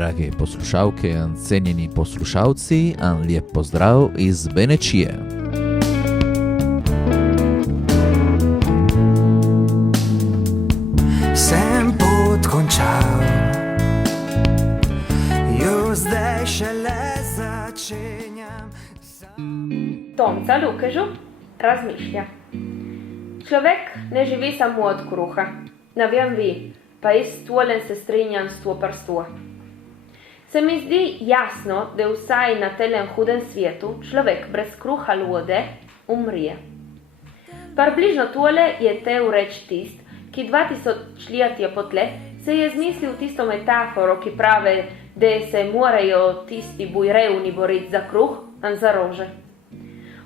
drage poslušalke in cenjeni poslušalci, en lep pozdrav iz Benečije. Sem pot končal, jo zdaj šele začenjam. Tomca Lukežu razmišlja. Človek ne živi samo od kruha, navijam vi, pa istvolen se strinjam s tvo prstvo. Se mi zdi jasno, da vsaj na telem hudem svijetu človek brez kruha vode umrije. Približno tole je te ureč tist, ki 2000 let potle se je zmislil tisto metaforo, ki pravi, da se morajo tisti bujrevni boriti za kruh, an za rože.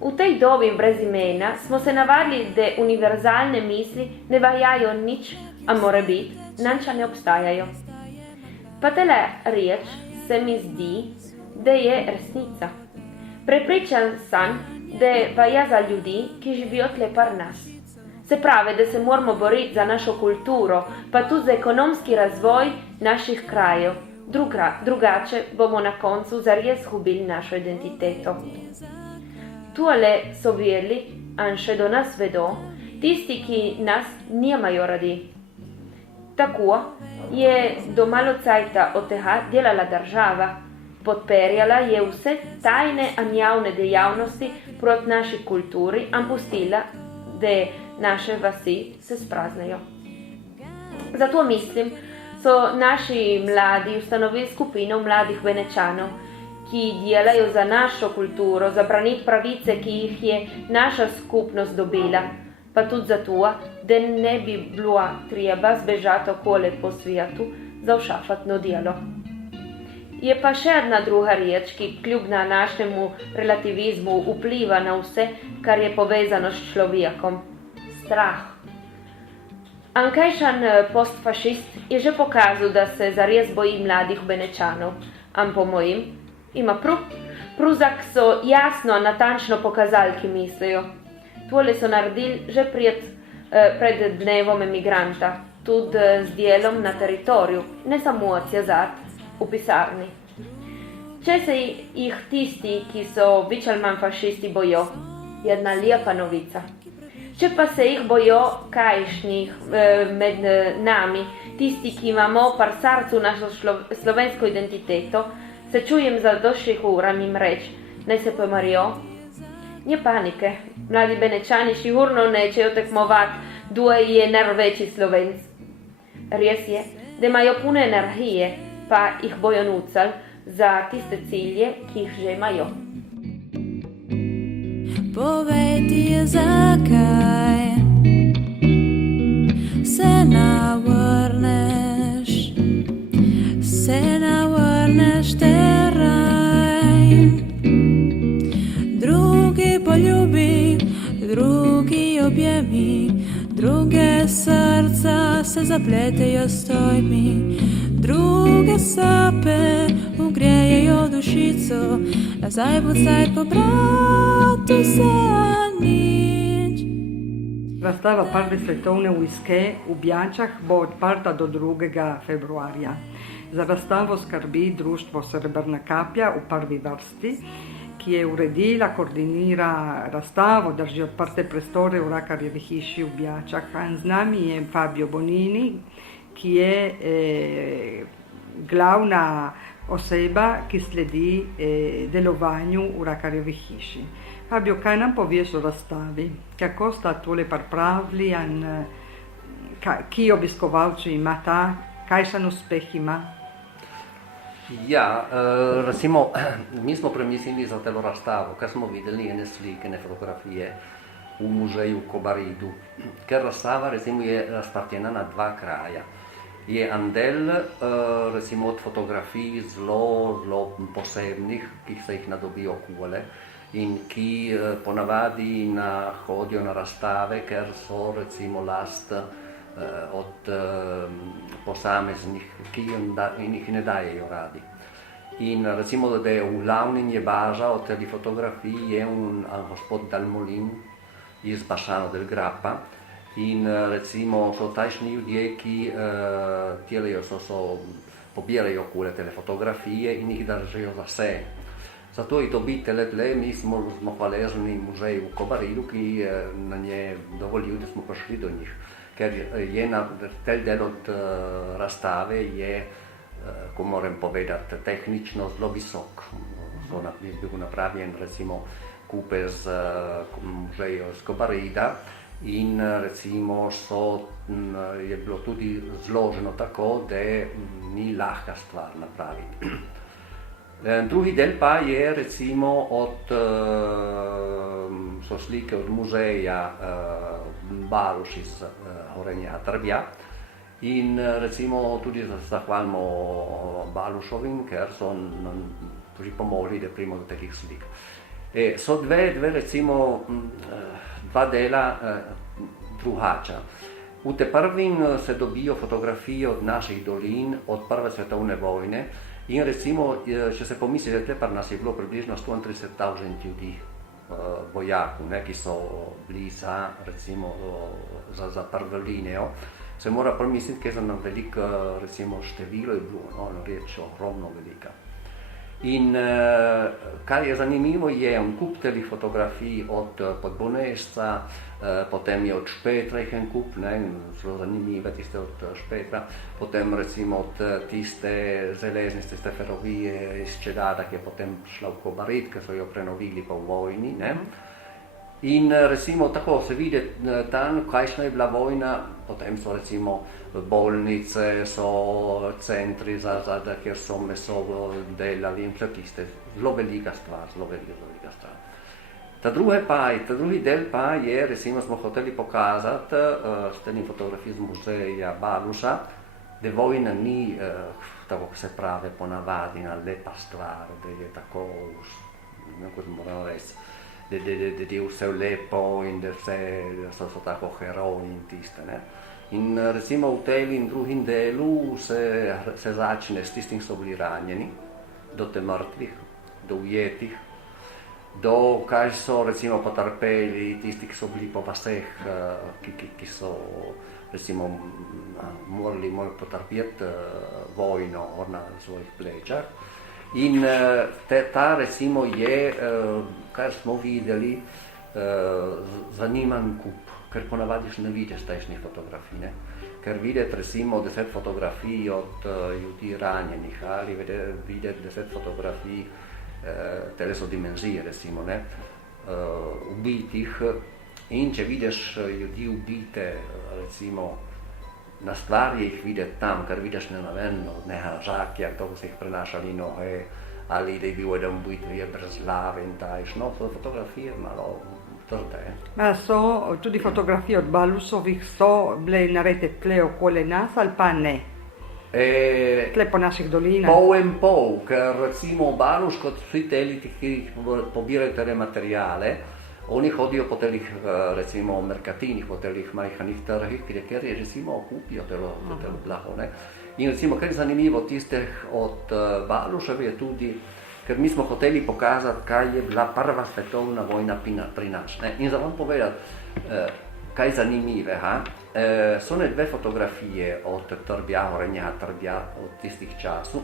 V tej dobi brez imena smo se navadili, da univerzalne misli ne valjajo nič, a more biti, nanča ne obstajajo. Pa tele reč se mi zdi, da je resnica. Prepričan sem, da valja za ljudi, ki živijo tle par nas. Se pravi, da se moramo boriti za našo kulturo, pa tudi za ekonomski razvoj naših krajev. Drugače bomo na koncu zares zgubili našo identiteto. Tole so verli, in še do nas vedo, tisti, ki nas nimajo radi. Tako je do malo cajta od tega delala država, podperjala je vse tajne in javne dejavnosti proti naši kulturi in pustila, da naše vasi se spraznejo. Zato mislim, so naši mladi ustanovili skupino mladih Benečanov, ki delajo za našo kulturo, za braniti pravice, ki jih je naša skupnost dobila, pa tudi zato, da ne bi bilo treba zbežati okoli po svijetu za všafatno delo. Je pa še ena druga reč, ki kljub na našemu relativizmu vpliva na vse, kar je povezano s človekom. Strah. Ankajšan postfašist je že pokazal, da se zares boji mladih Benečanov, am po mojim ima pruzak so jasno, natančno pokazali, ki mislijo. Tole so naredili že pred dnevom emigranta, tudi z delom na teritoriju, ne samo odsjazat v pisarni. Če se jih tisti, ki so več ali manj fašisti, bojo, je ena lepa novica. Če pa se jih bojo kajšnjih med nami, tisti, ki imamo par srcu našo slovensko identiteto, se čujem za doših uram jim reči, naj se pomarijo. Nije panike, mladi Benečani sigurno nećejo tekmovat, kdo je največji Slovenc. Res je, da imajo puno energije, pa jih bojo nucali za tiste cilje, ki jih že imajo. Povej ti je zakaj se navrneš teraj. Drugi poljubi, drugi objemi, druge srca se zapletejo s tvojimi, druge sape ugrejejo dušico, nazaj bo cajt pobrati se nič. Razstava prve svetovne vojske v Bjančah bo odprta do 2. februarja. Za razstavo skrbi društvo Srebrna kaplja v prvi vrsti, ki je uredila, koordinira razstavo, drži odprte prostore v Rakarjevi hiši v Bjančah. Z nami je Fabio Bonini, ki je glavna oseba, ki sledi delovanju v Rakarjevi hiši. Fabio, kaj nam poveš o razstavi? Kako sta tole pripravili in ki obiskovalci ima ta, kakšen uspeh ima? Ja, recimo, mi smo premislili za telo razstavo, ker smo videli ene slike, ene fotografije v muzeju v Kobaridu, ker razstava recimo je razpartjena na dva kraja. Je en del recimo od fotografij zelo posebnih, ki se jih nadobijo okole in ki ponavadi hodijo na razstave, ker so recimo last od posameznih, ki jih ne dajejo radi. In recimo, da je v glavnem baza od teh fotografij je gospod Dalmolin iz Bassano del Grappa. In recimo so tajšnji ljudje, ki so pobirajo tele fotografije in jih držijo zase. Zato i dobitele tle, mi smo hvaležni muzeju u Kobaridu, ki nam je dovolil, da smo prišli do njih. Ker je tel del od razstave je, ko moram povedati, tehnično zelo visok. Je bil napravljen recimo kupec muzeja iz Kobarida in recimo je bilo tudi zloženo tako, da ni lahka stvar napraviti. Drugi del pa je recimo so slike od muzeja Baluš iz Gorenja Trbja in recimo tudi zahvalimo Balušovim, ker so nam pripomogli, da pridemo do takih slik. So recimo dva dela drugača. V te prvim se dobijo fotografije od naših dolin od Prve svetovne vojne in recimo, če se pomisli, da pri nas je bilo približno 130.000 ljudi, vojakov, ki so bili za prvo linijo, se mora pomisliti, kaj za nam veliko recimo število je bilo, reč ogromno velika. In kar je zanimivo je en kup telih fotografij od Podbonesca, potem je od Špetra en kup, zelo zanimive tiste od Špetra, potem recimo od tiste železnice, tiste ferrovije iz Čedada, ki je potem šla v Kobarid, ki so jo prenovili po vojni. In recimo tako se vidi tam, kakšna je bila vojna, potem so recimo bolnice, so centri, kjer so meso delali in vse tiste. Zelo velika stvar, zelo velika stvar. Ta drugi del pa je, recimo smo hoteli pokazati s tem fotografij z muzeja Baluša, da vojna ni, tako se pravi ponavadi, lepa stvar, da je tako, kako smo morali reči, da je vse lepo in da so tako heroji in tiste. In recimo v tem in drugim delu se začne s tistim, ki so bili ranjeni, do te mrtvih, do ujetih, do kaj so recimo potrpeli tisti, ki so bili po vaseh, ki so recimo morali potrpeti vojno na svojih plečah. In ta recimo je, kar smo videli, zaniman kup, ker ponavadi ne vidiš takšnih fotografij, ker videti recimo 10 fotografij od ljudi ranjenih ali videti 10 fotografij, tele so dimenzije recimo, ubitih, in če vidiš ljudi ubite recimo na stvari jih videti tam, ker vidiš nekaj žakja, to so jih prenašali noge, ali da je bil eden ubit, je brez glave in tajšno, so fotografije malo trde. Ma so tudi fotografije od Balušovih so bile narejene tle okoli nas ali pa ne? Tle po naših dolinah? Pol in pol, ker recimo Baluš kot vsi teli, ki pobirajo te materijale, oni hodijo po telih, recimo, merkatinih, po telih majhnih trgih, kjer je recimo kupijo telo blago. In recimo, kar je zanimivo tistih od Balušev je tudi, ker mi smo hoteli pokazati, kaj je bila Prva svetovna vojna pri nas. In za vam povedati, kaj je zanimive, so dve fotografije od Trbja, Gorenja Trbja, od tistih časov.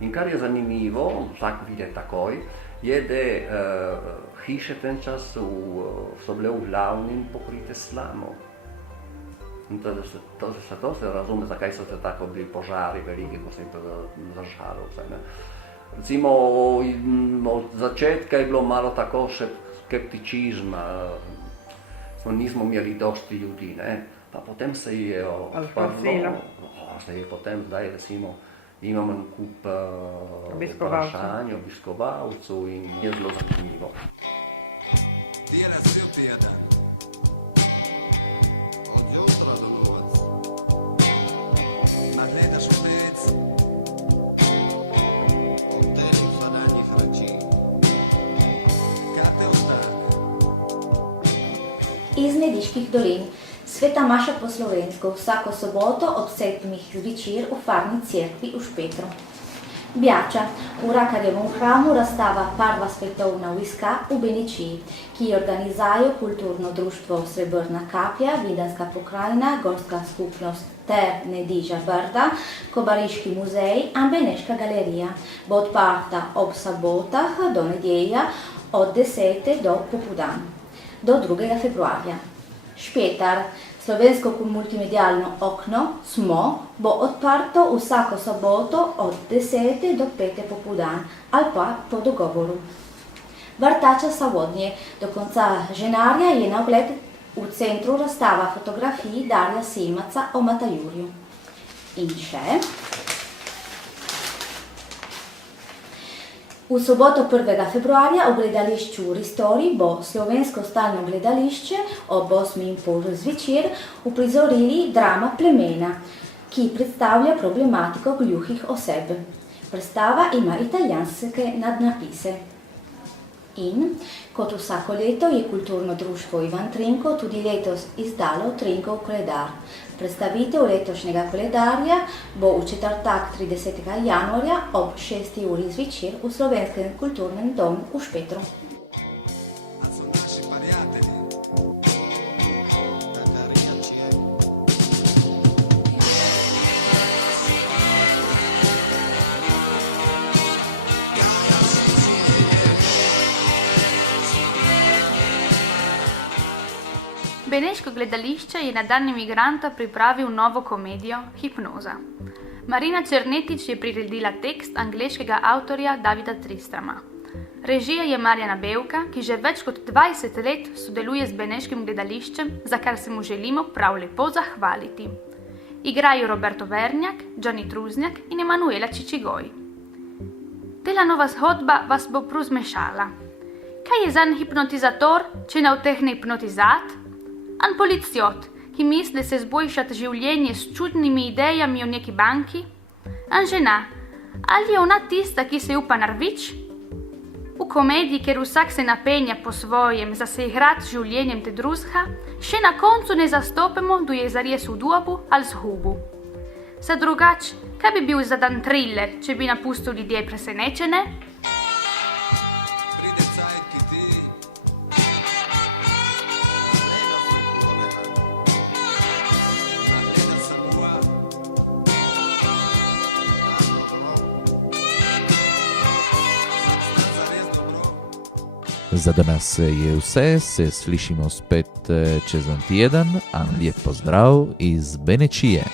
In kar je zanimivo, vsak vidi takoj, je, da hiše ten čas so bile v glavnem pokrite s slamo. In to se razume, zakaj so se tako bili požari veliki, ko se je to zažalo vse. Recimo od začetka je bilo malo tako še skeptičizma, nismo imeli dosti ljudi, pa potem se je odprlo, se je potem zdaj recimo imamo en kup vprašanj, obiskovalcev in je zelo zanimivo. Dela cel teden, od jutra do noč, a gledaš vmes, od teh vsadanjih reči, kaj te ostane? Iz Nediških dolin Sveta Maša po slovensko vsako soboto ob 7. zvečer v Farni cerkvi v Špetru. Bjača, u Rakarjevom hramu razstava Prva svetovna vojska u Benečiji, ki organizajo kulturno društvo Srebrna kaplja, Videnska pokrajina, Gorska skupnost ter Nediža Brda, Kobariški muzej in Beneška galerija. Bo odprta ob sobotah do nedelja od 10. do popoldan, do 2. februarja. Špetar, slovensko multimedialno okno Smo bo odprto vsako soboto od 10. do 5. popoldan ali pa po dogovoru. Vrtača Savodnje, do konca ženarja je na ogled v centru razstava fotografij Darja Silmaca o Matajurju. In še... V soboto 1. februarja v gledališču Ristori bo slovensko stalno gledališče ob 8:30 zvečer uprizorili drama Plemena, ki predstavlja problematiko gluhih oseb. Predstava ima italijanske nadnapise. In, kot vsako leto, je kulturno društvo Ivan Trinko tudi letos izdalo Trinkov koledar. Predstavitev letošnjega koledarja bo v četrtek 30. januarja ob 6. uri zvečer v Slovenskem kulturnem domu v Špetru. A sono naši prijatelji. Taka riječ je. Beneško gledališče je na dan imigranta pripravil novo komedijo Hipnoza. Marina Černetič je priredila tekst angleškega avtorja Davida Tristrama. Režija je Marjana Bevka, ki že več kot 20 let sodeluje z Beneškim gledališčem, za kar se mu želimo prav lepo zahvaliti. Igrajo Roberto Vernjak, Johnny Truznjak in Emanuela Čičigoj. Tela nova zgodba vas bo prav zmešala. Kaj je zanj hipnotizator, če ne utehne hipnotizat? An policiot, ki misli se zboljšati življenje s čudnimi idejami o neki banki? An žena, ali je ona tista, ki se upa narvič? V komediji, kjer vsak se napenja po svojem, za se igrati z življenjem te drugega, še na koncu ne zastopimo, da je zares v dobu ali zgubu. Za drugač, kaj bi bil za dan thriller, če bi napustil ljudje presenečene? Pride cajt, ki ti gleda samua. Zares dobro. Za danas je vse, se slišimo spet čez en teden, a lep pozdrav iz Benečije.